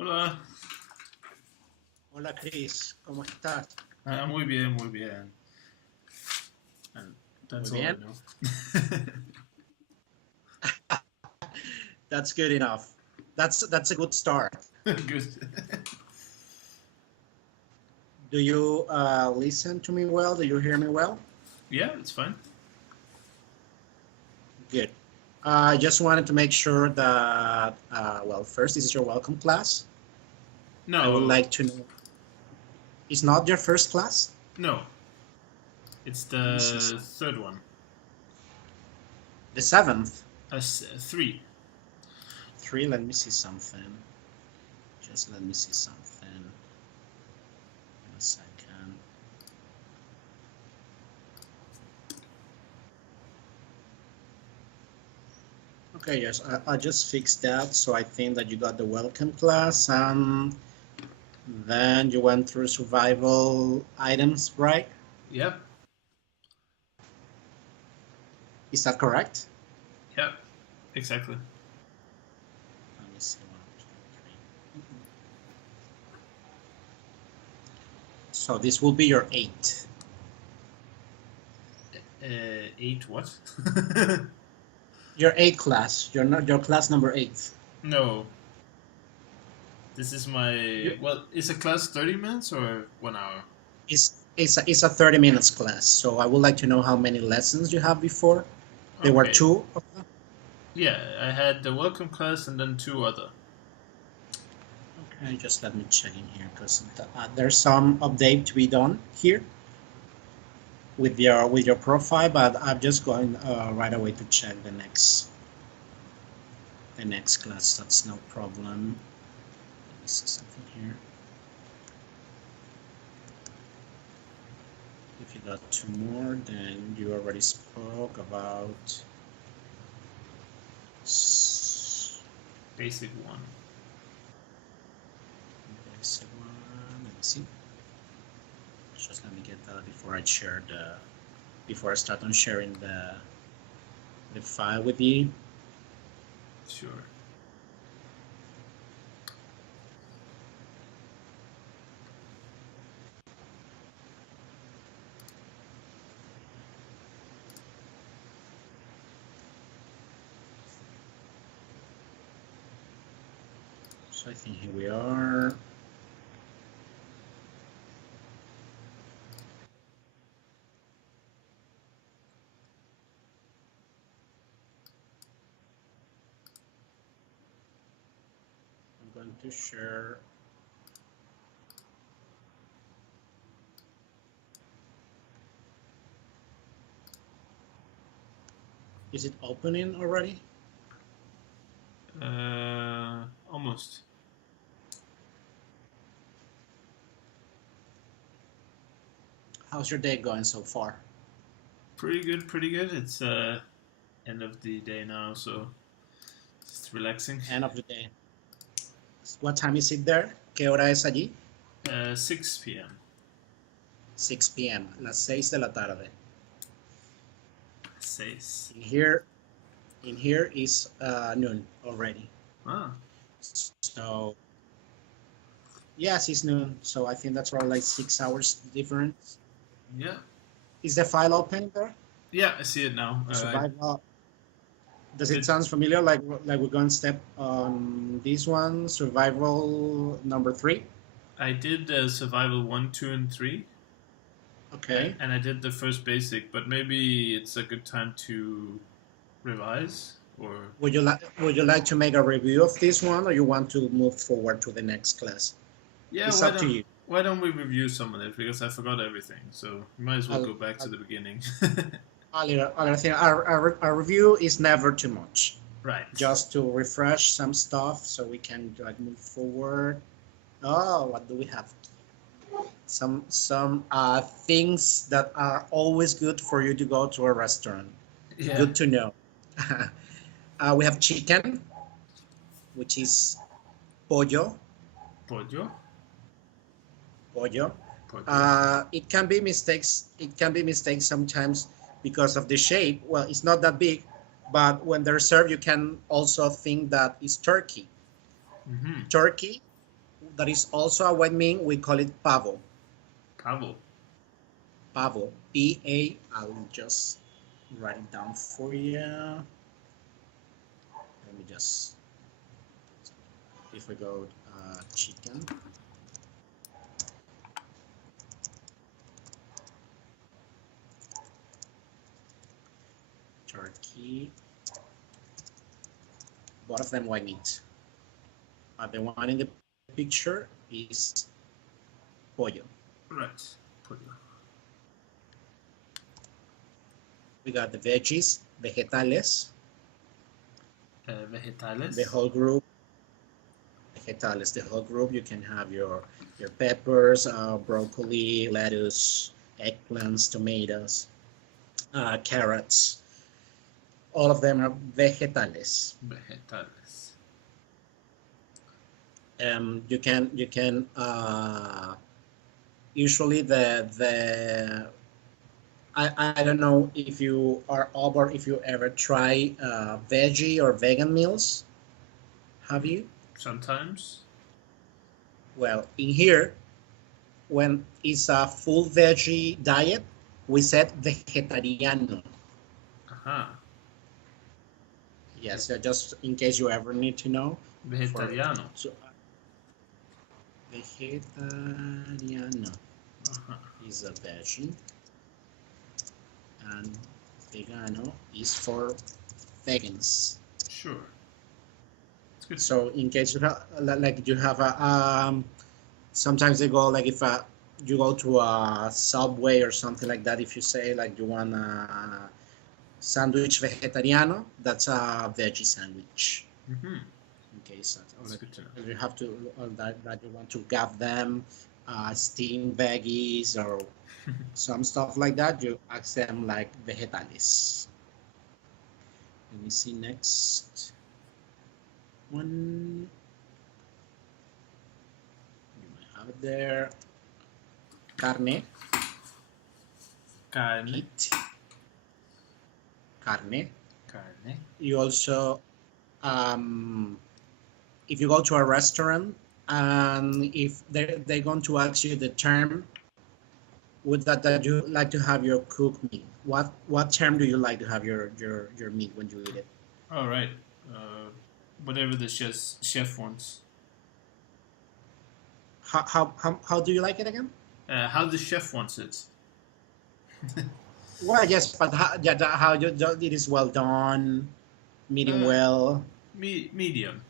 Hola. Hola Chris, ¿cómo estás? Muy bien, muy bien. And Muy that's all I bien. know. That's good enough. That's a good start. Good. Do you listen to me well? Do you hear me well? Yeah, it's fine. Good. I just wanted to make sure that, well, first, this is your welcome class. I would No, like to know, it's not your first class? no. It's Let me see the some. third one. The seventh. Three. Three, let me see something. Just let me see something. In a second. Okay, yes, I just fixed that. So I think that you got the welcome class. Then you went through survival items, right? Yep. Is that correct? Yep. Exactly. Let me see. One, two, three. So this will be your eight. Eight what? Your eight class. Your class number eight. No. This is You, my. Well, is a class 30 minutes or 1 hour? it's a 30 minutes class. So I would like to know how many lessons you have before. There were Okay. two of them. Yeah, I had the welcome class and then two other. Okay, just let me check in here because there's some update to be done here with your profile, but I'm just going right away to check the next class. That's no problem. Let me see something here. If you got two more, then you already spoke about Basic one. basic one. Let me see. Just let me get that before I start on sharing the file with you. Sure. So I think here we are. I'm going to share. Is it opening already? Almost. How's your day going so far? Pretty good, pretty good. It's end of the day now, so just relaxing. End of the day. What time is it there? ¿Qué hora es allí? 6 p.m. 6 p.m. Las 6 de la tarde. 6. In here is noon already. Ah, So yes, it's noon. So I think that's around like 6 hours difference. yeah. Is the file open there? Yeah, I see it now. The I survival. Does it did. sound familiar? Like we're going step on this one, survival number 3. I did survival 1, 2, and 3, Okay. and I did the first basic. But maybe it's a good time to revise, or Would you like to make a review of this one, or you want to move forward to the next class? yeah. It's Why up to don't you. Why don't we review some of it because I forgot everything. So we might as well I'll, go back to I'll, the beginning. I'll think our review is never too much. Right. Just to refresh some stuff so we can like move forward. Oh, what do we have? Some things that are always good for you to go to a restaurant. Yeah. Good to know. We have chicken, which is pollo. Pollo. Pollo. Pollo. It can be mistakes. It can be mistakes sometimes because of the shape. Well, it's not that big, but when they're served, you can also think that it's turkey. Mm-hmm. Turkey that is also a white meat. We call it pavo. Pavo. Pavo. P-A. I'll just write it down for you. Let me just. If we go chicken. Turkey. Both of them white meat. The one in the picture is pollo. Right. Pollo. We got the veggies, vegetales. Vegetales. The whole group. Vegetales, the whole group. You can have your peppers, broccoli, lettuce, eggplants, tomatoes, carrots. All of them are vegetales. Vegetales. You can usually I don't know if you are over if you ever try veggie or vegan meals. Have you? Sometimes. Well, in here, when it's a full veggie diet, we said vegetariano. Uh-huh. Yes, so just in case you ever need to know. Vegetariano. Vegetariano is a veggie, and vegano is for vegans. Sure. Good. So in case you have like you have a sometimes they go like if you go to a Subway or something like that, if you say like you want a sandwich vegetariano, that's a veggie sandwich. Mm-hmm. In case that's good to know. you have to that you want to have them steamed veggies or some stuff like that, you ask them like vegetales. Let me see next one. You might have it there. Carne. Carne. Meat. Carne. Carne. You also, if you go to a restaurant and if they're going to ask you the term, would that you like to have your cooked meat? What term do you like to have your meat when you eat it? All right. Whatever the chef wants. How do you like it again? How the chef wants it. Well, yes, but how it is well done, medium well. Medium.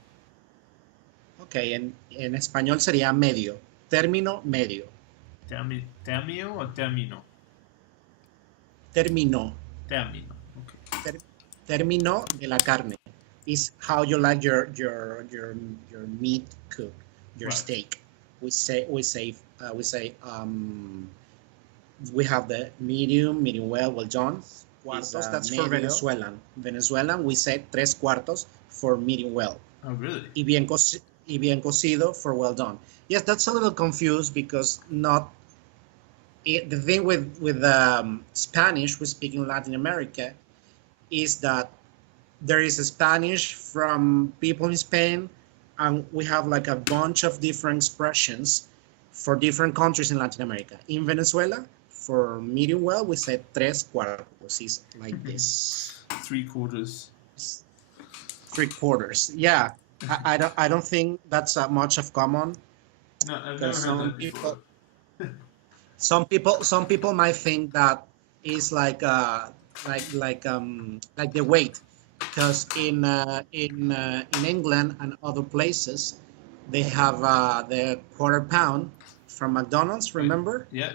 Okay, en español sería medio, término medio. Termino o termino? Término. Termino. Okay. Término de la carne is how you like your meat cooked, your right. steak. We have the medium well done. Cuartos, that's for Venezuelan. Venezuelan, we say tres cuartos for medium well. Oh, really? Y bien cocido for well done. Yes, that's a little confused because the thing with Spanish, we speak in Latin America, is that there is a Spanish from people in Spain, and we have like a bunch of different expressions for different countries in Latin America. In Venezuela, for medium well, we say tres cuartos, is like this. 3/4. 3/4. Yeah, I don't think that's much of common. No, I've never heard that before. Some people might think that is like the weight, because in England and other places they have the quarter pound from McDonald's. Remember? Yeah.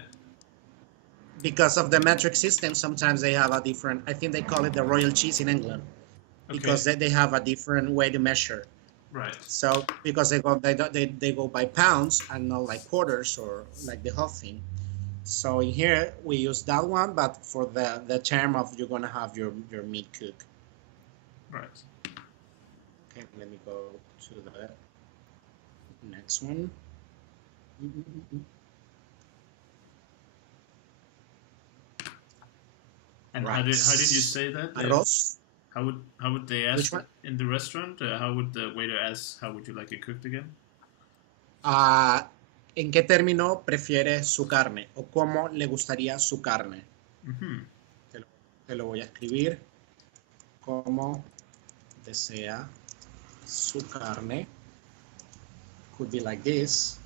Because of the metric system, sometimes they have a different. I think they call it the royal cheese in England, because they have a different way to measure. Right. So because they go by pounds and not like quarters or like the whole thing. So in here we use that one, but for the term of you're gonna have your meat cook. Right. Okay, let me go to the next one. And right. how did you say that? Arroz. How would they ask in the restaurant? How would the waiter ask? How would you like it cooked again? ¿En qué término prefiere su carne o cómo le gustaría su carne? Mhm. Te lo voy a escribir. ¿Cómo desea su carne? Could be like this.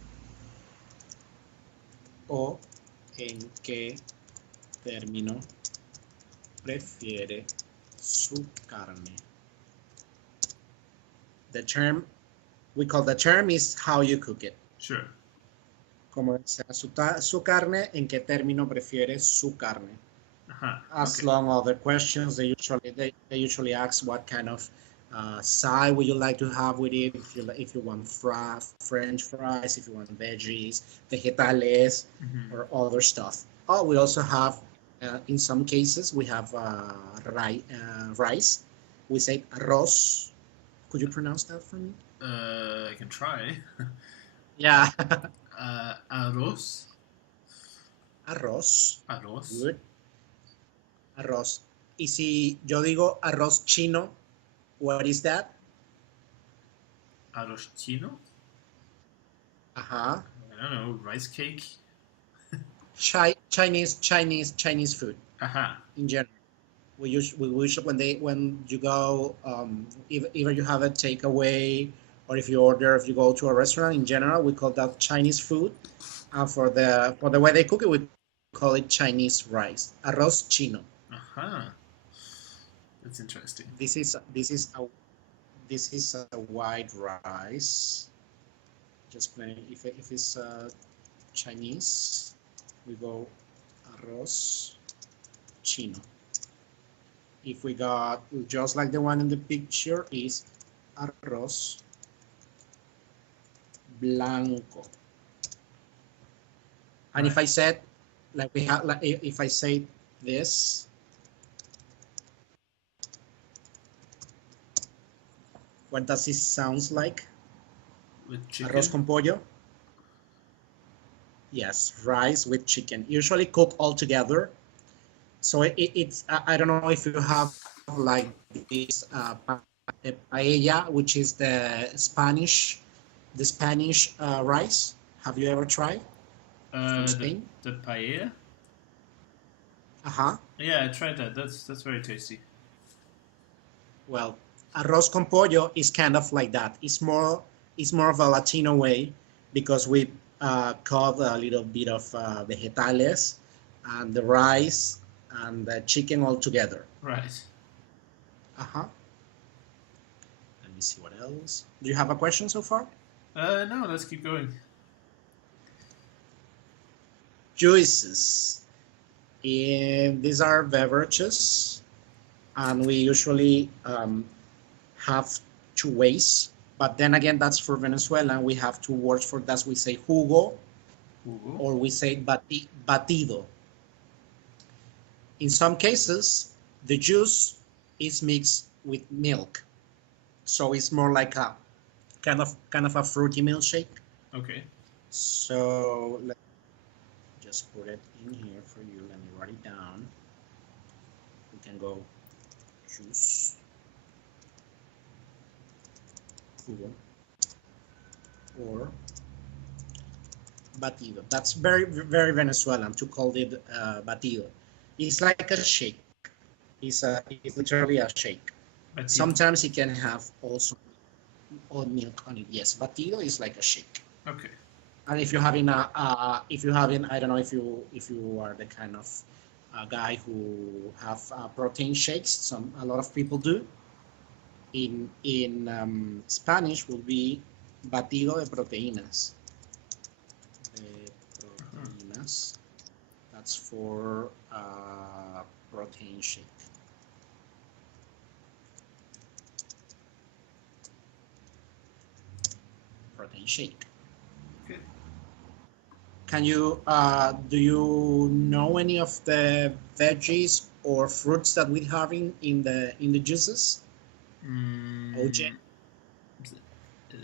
O en qué término prefiere su carne. The term, we call the term is how you cook it. Sure. Como desea su carne, en qué término prefiere su carne. As Okay. long other questions, they usually ask what kind of side would you like to have with it, if you want French fries, if you want veggies, vegetales, or other stuff. Oh, we also have, in some cases, we have rice. We say arroz. Could you pronounce that for me? I can try. Yeah. Arroz. Arroz. Arroz. Good. Arroz. Y si yo digo arroz chino, what is that? Arroz chino. Ajá. I don't know. Rice cake. Chinese food. In general, we usually when you go, either you have a takeaway or if you go to a restaurant, in general we call that Chinese food. For the way they cook it, we call it Chinese rice, arroz chino. That's interesting. This is a white rice. Just plain, if it's Chinese, we go arroz chino. If we got just like the one in the picture, is arroz blanco. And if I said, like we have, like if I say this, what does it sounds like? With chicken? Arroz con pollo. Yes, rice with chicken, usually cooked all together. So it's, I don't know if you have like this paella, which is the Spanish rice. Have you ever tried from Spain? The paella? Uh-huh. Yeah, I tried that. That's very tasty. Well, arroz con pollo is kind of like that. It's more of a Latino way because we cut a little bit of vegetales and the rice and the chicken all together. Right. Uh-huh. Let me see what else. Do you have a question so far? No, let's keep going. Juices. These are beverages, and we usually have two ways. But then again, that's for Venezuela. We have two words for that. We say jugo, or we say batido. In some cases, the juice is mixed with milk, so it's more like a kind of a fruity milkshake. Okay. So let me just put it in here for you. Let me write it down. We can go juice, jugo, or batido. That's very Venezuelan to call it batido. It's like a shake. It's literally a shake. Batido. Sometimes it can have also oat milk on it. Yes, batido is like a shake. Okay. And if you're having I don't know if you are the kind of guy who have protein shakes. A lot of people do. In Spanish will be batido de proteínas. That's for protein shake. Protein shake. Okay. Can you do you know any of the veggies or fruits that we have in the juices? OJ?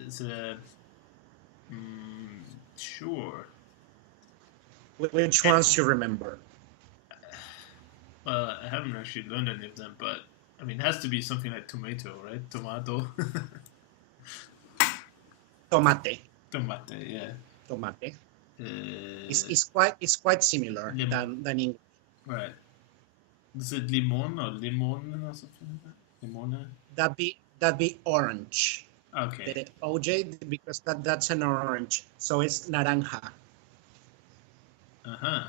Is it sure. Which ones you remember? Well, I haven't actually learned any of them, but I mean, it has to be something like tomato, right? Tomato. Tomate. Tomate, yeah. Tomate. Uh, It's quite similar than English. right. Is it limon or limon or something like that? Limona? That be orange. Okay. The OJ because that's an orange. So it's naranja. Uh-huh.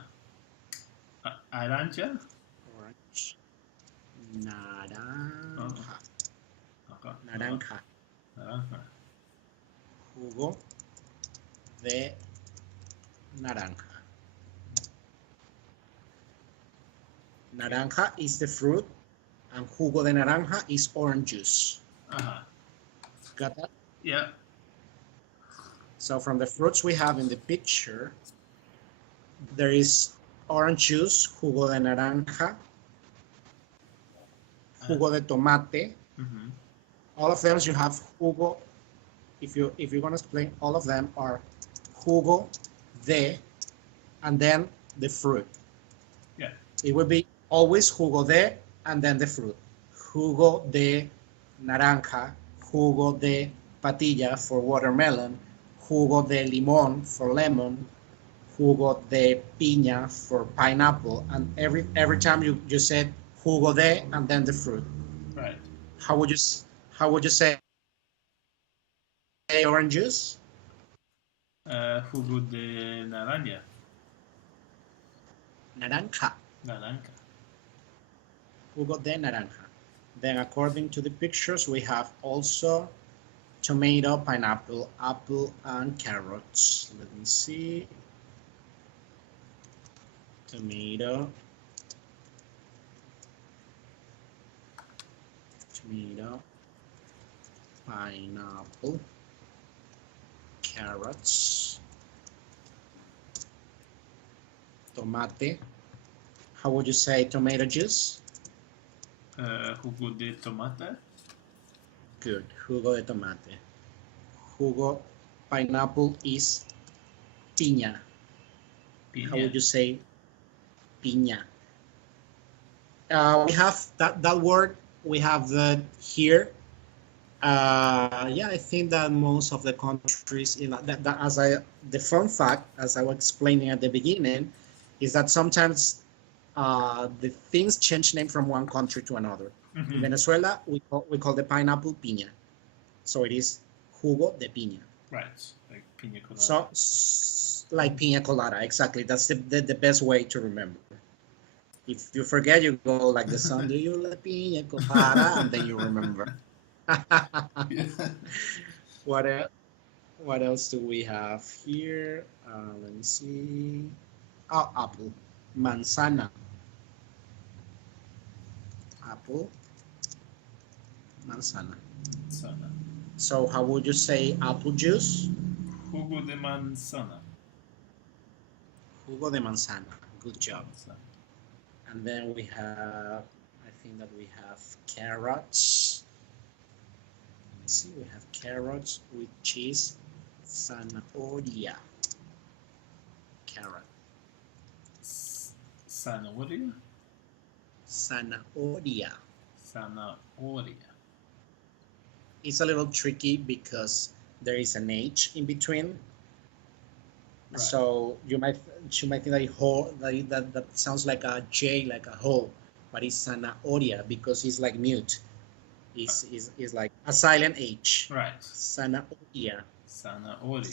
Aranja? Orange. Oh. Naranja. Okay. Naranja. Naranja. Jugo de naranja. Naranja is the fruit, and jugo de naranja is orange juice. Uh-huh. Got that? Yeah. So from the fruits we have in the picture, there is orange juice, jugo de naranja, jugo de tomate. Mm-hmm. All of them you have jugo. If you're gonna explain, all of them are jugo de, and then the fruit. Yeah. It will be always jugo de and then the fruit. Jugo de naranja, jugo de patilla for watermelon, jugo de limón for lemon, jugo de piña for pineapple, and every time you said jugo de and then the fruit. Right. How would you say orange juice? Jugo de naranja. Naranja. Naranja. Jugo de naranja. Then according to the pictures, we have also tomato, pineapple, apple, and carrots. Let me see. Tomato, pineapple, carrots, tomate. How would you say tomato juice? Jugo de tomate. Good. Jugo de tomate. Jugo pineapple is piña. Piña. How would you say piña? We have that word. We have that here. Yeah, I think that most of the countries, the fun fact, as I was explaining at the beginning, is that sometimes the things change name from one country to another. Mm-hmm. In Venezuela, we call the pineapple piña, so it is jugo de piña. Right, like piña colada. So like piña colada, exactly. That's the best way to remember. If you forget, you go like the song, do you like piña colada? And then you remember. Yeah. What else do we have here? Let me see. Oh, apple. Manzana. Apple. Manzana. Manzana. So how would you say apple juice? Jugo de manzana. Jugo de manzana. Good job. Manzana. And then we have, I think that we have carrots. Let's see, we have carrots with cheese, zanahoria. Carrot. Zanahoria? Zanahoria. Zanahoria. It's a little tricky because there is an H in between. Right. So you might think that that sounds like a J, like a hole, but it's zanahoria because it's like mute. Is like a silent H. Right. Zanahoria. Zanahoria.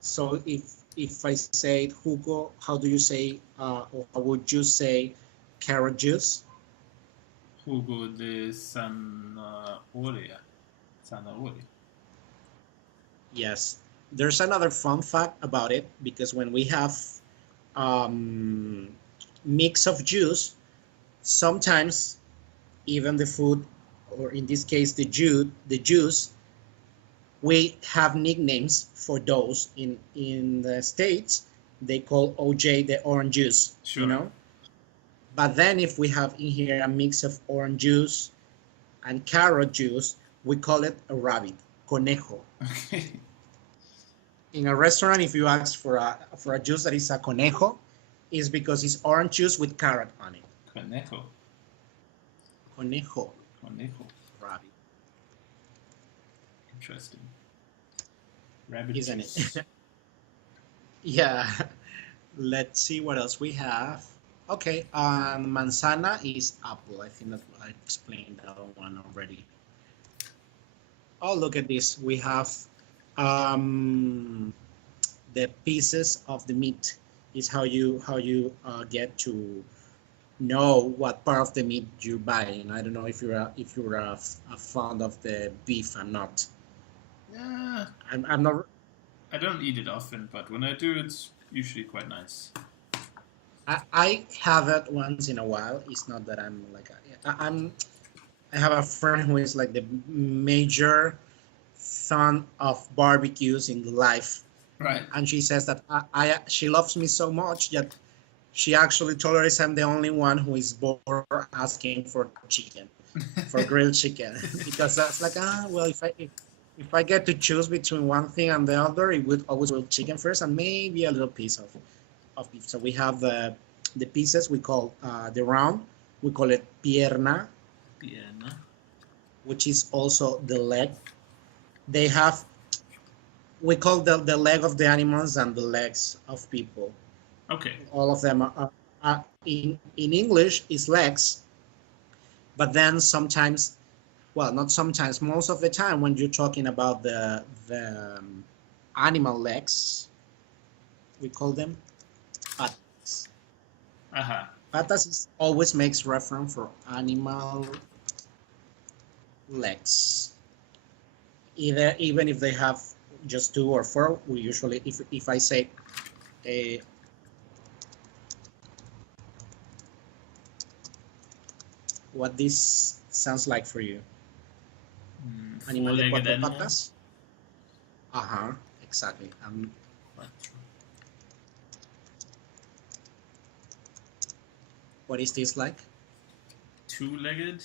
So if I say jugo, how do you say or how would you say carrot juice? Jugo de zanahoria. Zanahoria. Yes. There's another fun fact about it because when we have mix of juice, sometimes even the food, or in this case the juice, we have nicknames for those. In the States they call OJ the orange juice. Sure. You know, but then if we have in here a mix of orange juice and carrot juice, we call it a rabbit, conejo. Okay. In a restaurant, if you ask for a juice that is a conejo, is because it's orange juice with carrot on it. Conejo. Conejo. Conejo. Rabbit. Interesting. Rabbit isn't juice. it? Yeah. Let's see what else we have. Okay, manzana is apple. I think that I explained that one already. Oh, look at this. We have um, the pieces of the meat is how you get to know what part of the meat you're buying. I don't know if you're a fond of the beef or not. Yeah, I'm not. I don't eat it often, but when I do, it's usually quite nice. I have it once in a while. It's not that I'm like I'm. I have a friend who is like the major fan of barbecues in life, Right. and she says that she loves me so much that she actually tolerates I'm the only one who is bored asking for chicken, for grilled chicken, because that's like well if I get to choose between one thing and the other, it would always be chicken first and maybe a little piece of beef. So we have the pieces we call the round, we call it pierna, Vienna. which is also the leg. They have we call the leg of the animals and the legs of people. Okay. All of them are in English is legs, but then sometimes, well, not sometimes, most of the time when you're talking about the animal legs, we call them patas. Aha. Patas is, always makes reference for animal legs. Either even if they have just two or four, we usually if I say a what this sounds like for you. Animal de Four-legged cuatro animal. patas. Uh-huh, exactly. What is this like? Two-legged.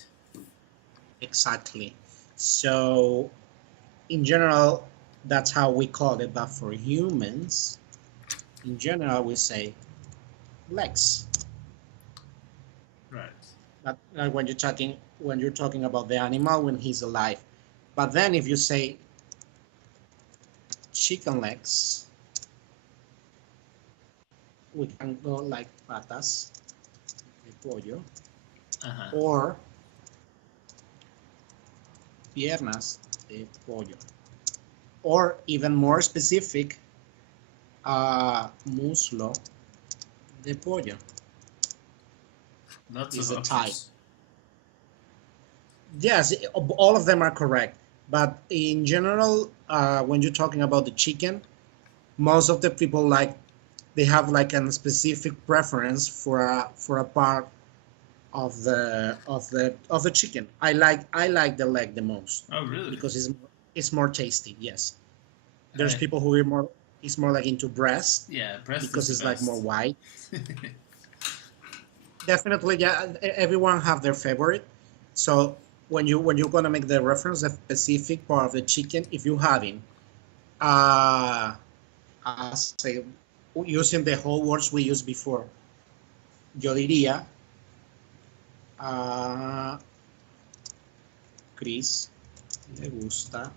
Exactly. So, in general, that's how we call it. But for humans, in general, we say legs. Right. But when you're talking about the animal when he's alive. But then if you say chicken legs, we can go like patas de pollo Uh-huh. or piernas de pollo, or even more specific, muslo de pollo Lots is of the type. options. Yes, all of them are correct. But in general, when you're talking about the chicken, most of the people like they have like a specific preference for a part of the chicken. I like the leg the most Oh, really? because it's more tasty. Yes, there's I people who are more is more like into breast Yeah, breast is because the it's like more best. white. Definitely, yeah. Everyone have their favorite. So when you're gonna make the reference, the specific part of the chicken, if you having, uh, say, using the whole words we used before, yo diría, a Chris le gusta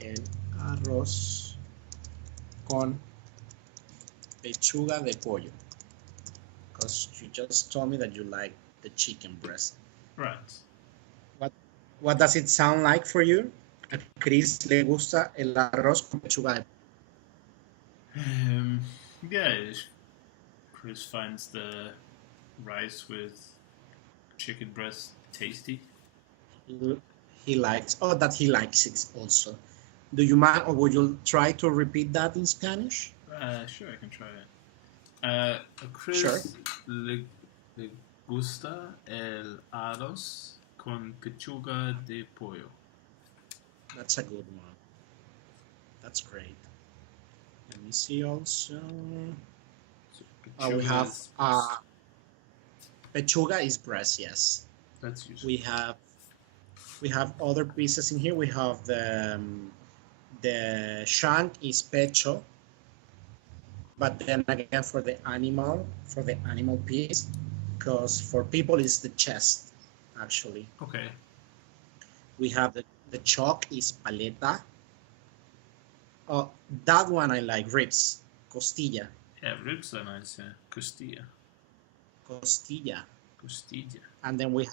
el arroz con pechuga de pollo, because you just told me that you like the chicken breast. Right. What what does it sound like for you? A Chris le gusta el arroz con pechuga de Um, yeah, Chris finds the rice with chicken breast tasty. pollo. He likes. Oh, that he likes it also. Do you mind, or would you try to repeat that in Spanish? Sure, I can try it. A Sure. Chris le gusta el arroz con pechuga de pollo. That's a good one. That's great. Let me see also. So We pechuga have is breast. pechuga is breast, yes. That's useful. We have we have other pieces in here. We have the shank is pecho, but then again for the animal piece, because for people it's the chest actually. Okay. We have the chalk is paleta, Oh, that one I like. Ribs, costilla, Yeah, ribs are nice. Yeah. Costilla. costilla, Costilla. and then we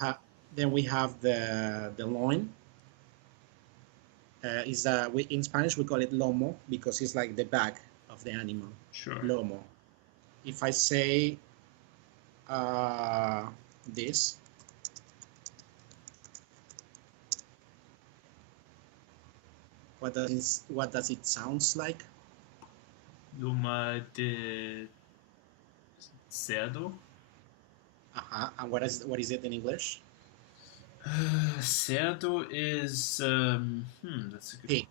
have the loin. Is we in Spanish we call it lomo because it's like the back of the animal. Sure. Lomo. If I say uh, this, what does it sounds like? Luma de cerdo. And what is it in English? Cerdo is that's a good. Pig.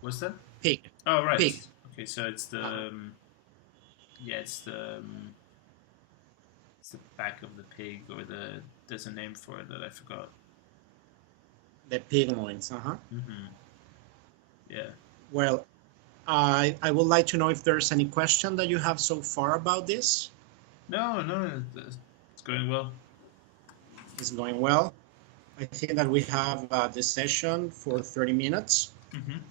What's that? Pig. Oh right. Pig. Okay, so it's the Uh-huh. yeah, it's the back of the pig, or there's a name for it that I forgot. The pig loins. Uh-huh. Yeah. Well, I would like to know if there's any question that you have so far about this. No, it's going well. It's going well. I think that we have this session for 30 minutes.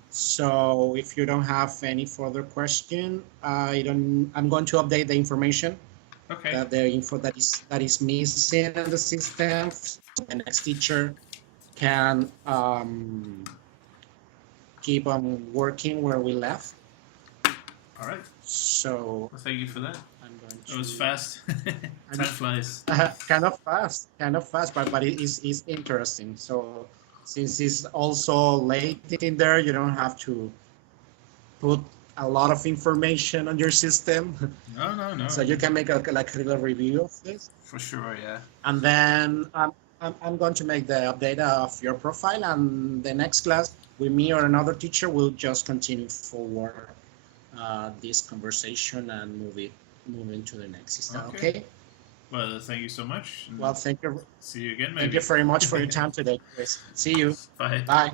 So if you don't have any further question, I'm going to update the information Okay. that the info that is missing in the system. So the next teacher can keep on working where we left. All right. So Well, thank you for that. I'm going to. That was fast. Time flies. kind of fast, but it is interesting. So since it's also late in there, you don't have to put a lot of information on your system. No. So you can make a little review of this. For sure, yeah. And then I'm going to make the update of your profile, and the next class with me or another teacher will just continue forward this conversation and move into the next. Is that okay? Well, thank you so much. Well, thank you. See you again, maybe. Thank you very much for your time today, Chris. See you. Bye. Bye.